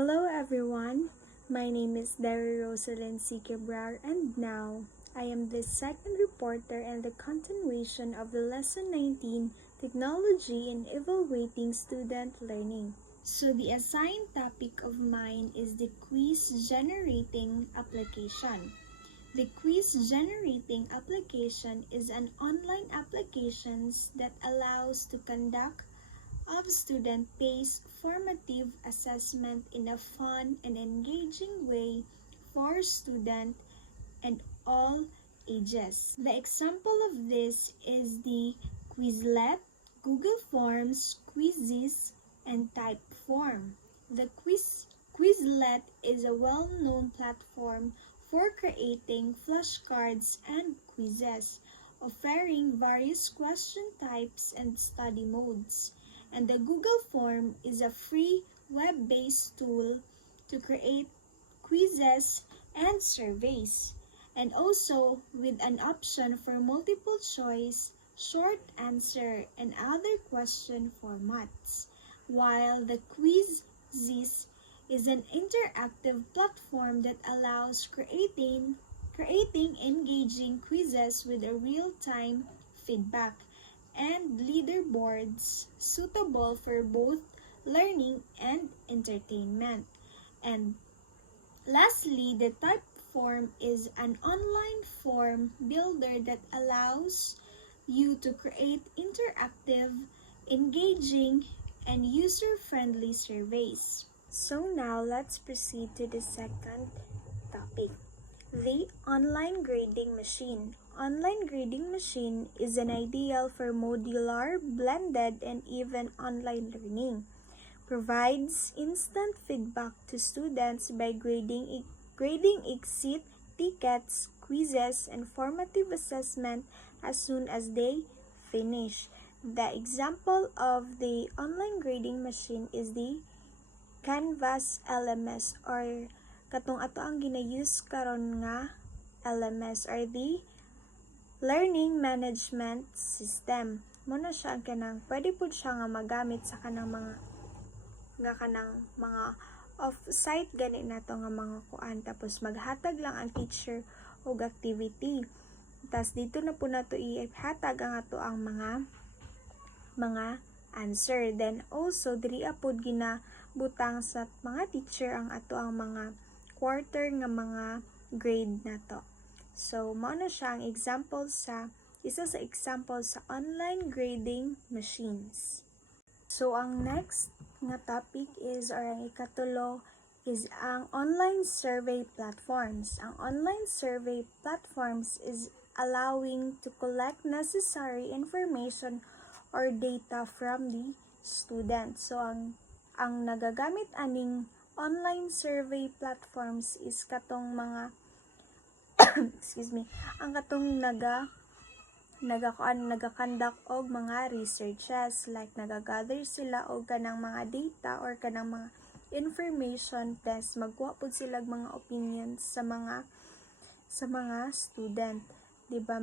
Hello everyone, my name is Derry Rosalind C. Quebrar and now I am the second reporter and the continuation of the Lesson 19, Technology in Evaluating Student Learning. So the assigned topic of mine is the quiz generating application. The quiz generating application is an online application that allows to conduct of student-based formative assessment in a fun and engaging way for students and all ages. The example of this is the Quizlet, Google Forms, Quizzes, and Typeform. The Quizlet is a well-known platform for creating flashcards and quizzes, offering various question types and study modes. And the Google Form is a free web-based tool to create quizzes and surveys, and also with an option for multiple choice, short answer, and other question formats. While the Quizzes is an interactive platform that allows creating engaging quizzes with a real-time feedback and leaderboards suitable for both learning and entertainment. And lastly, the Typeform is an online form builder that allows you to create interactive, engaging, and user-friendly surveys. So now let's proceed to the second topic. The online grading machine. Online grading machine is an ideal for modular, blended, and even online learning. Provides instant feedback to students by grading exit tickets, quizzes, and formative assessment as soon as they finish. The example of the online grading machine is the Canvas LMS or katong ato ang gina-use karon nga LMS or the Learning Management System. Muna siya ang kanang pwede po siya nga magamit sa kanang mga off-site gani nato nga mga kuan, tapos maghatag lang ang teacher og activity. Tas dito na po nato ihatag ang ato ang mga answer. Then also diri apod ginabutang sa mga teacher ang ato ang mga quarter nga mga grade nato. So mao na siya ang example isa sa example sa online grading machines. So ang next nga topic is or ang ikatulo is ang online survey platforms. Ang online survey platforms is allowing to collect necessary information or data from the student. So ang nagagamit aning online survey platforms is katong mga ang katong nagakandak og mga researches, like nagagather sila og kanang mga data or kanang mga information, plus magkuha pud sila mga opinions sa mga student. Diba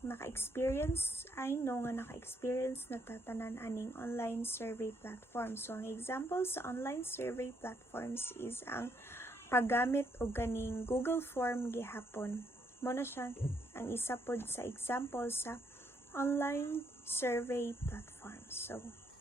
naka-experience, I know nga naka-experience na tatanan aning online survey platform. So ang example sa online survey platforms is ang paggamit og kaning Google Form gihapon. Mo na siya ang isa pod sa example sa online survey platforms.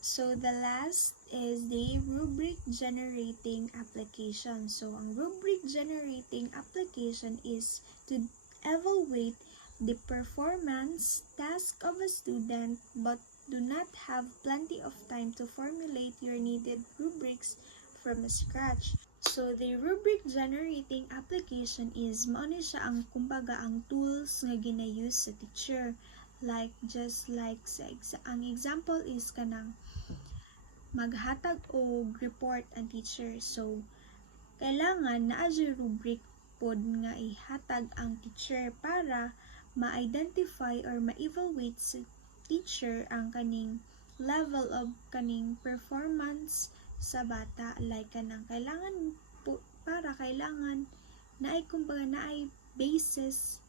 So the last is the rubric generating application. So ang rubric generating application is to evaluate the performance task of a student but do not have plenty of time to formulate your needed rubrics from scratch. So the rubric generating application is mao ni siya ang kumbaga ang tools nga gina-use sa teacher, like ang example is kanang maghatag og report ang teacher. So kailangan naa jud rubric pod nga ihatag ang teacher para ma-identify or ma-evaluate sa teacher ang kaning level of kaning performance sa bata, like kanang kailangan naay kumbaga naay basis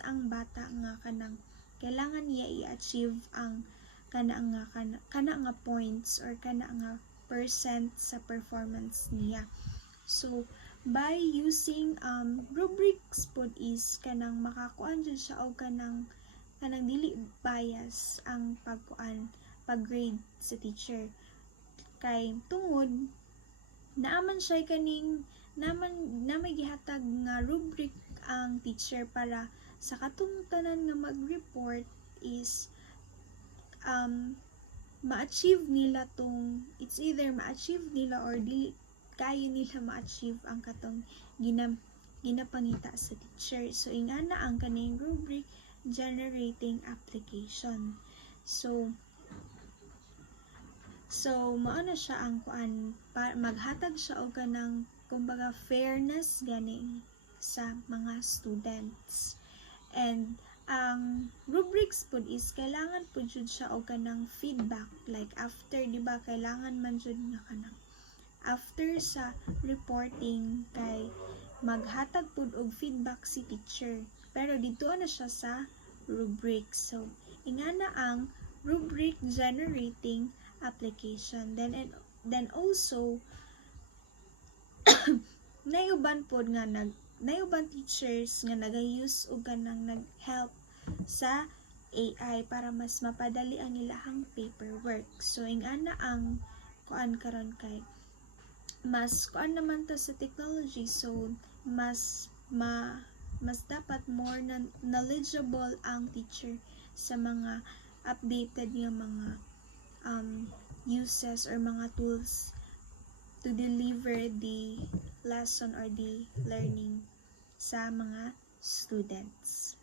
ang bata nga kanang kailangan niya i-achieve ang kana nga points or kana nga percent sa performance niya. So by using rubrics pod is kanang makakuan jud siya og kanang dili bias ang pag-grade sa teacher. Kay tungod naaman siya kaning namay gihatag nga rubric ang teacher para sa katong tanan nga mag-report is ma-achieve nila tong it's either ma-achieve nila or dili kaya nila ma-achieve ang katong ginapangita sa teacher. So ingana ang kaning rubric generating application. So mao na siya ang kuan maghatag siya og kanang kumbaga fairness gani sa mga students. And ang rubrics pud is kailangan pud jud siya og kanang feedback, like after di ba kailangan man jud nga kanang after sa reporting kay maghatag pud og feedback si teacher, pero dito na siya sa rubric. So ingana ang rubric generating application. Then also nayuban pod nga nayuban teachers nga nagayus og kanang nag-help sa AI para mas mapadali ang ilahang paperwork. So ingana ang kuan karon kay mas kuan naman to sa technology, so mas dapat more knowledgeable ang teacher sa mga updated nga mga uses or mga tools to deliver the lesson or the learning sa mga students.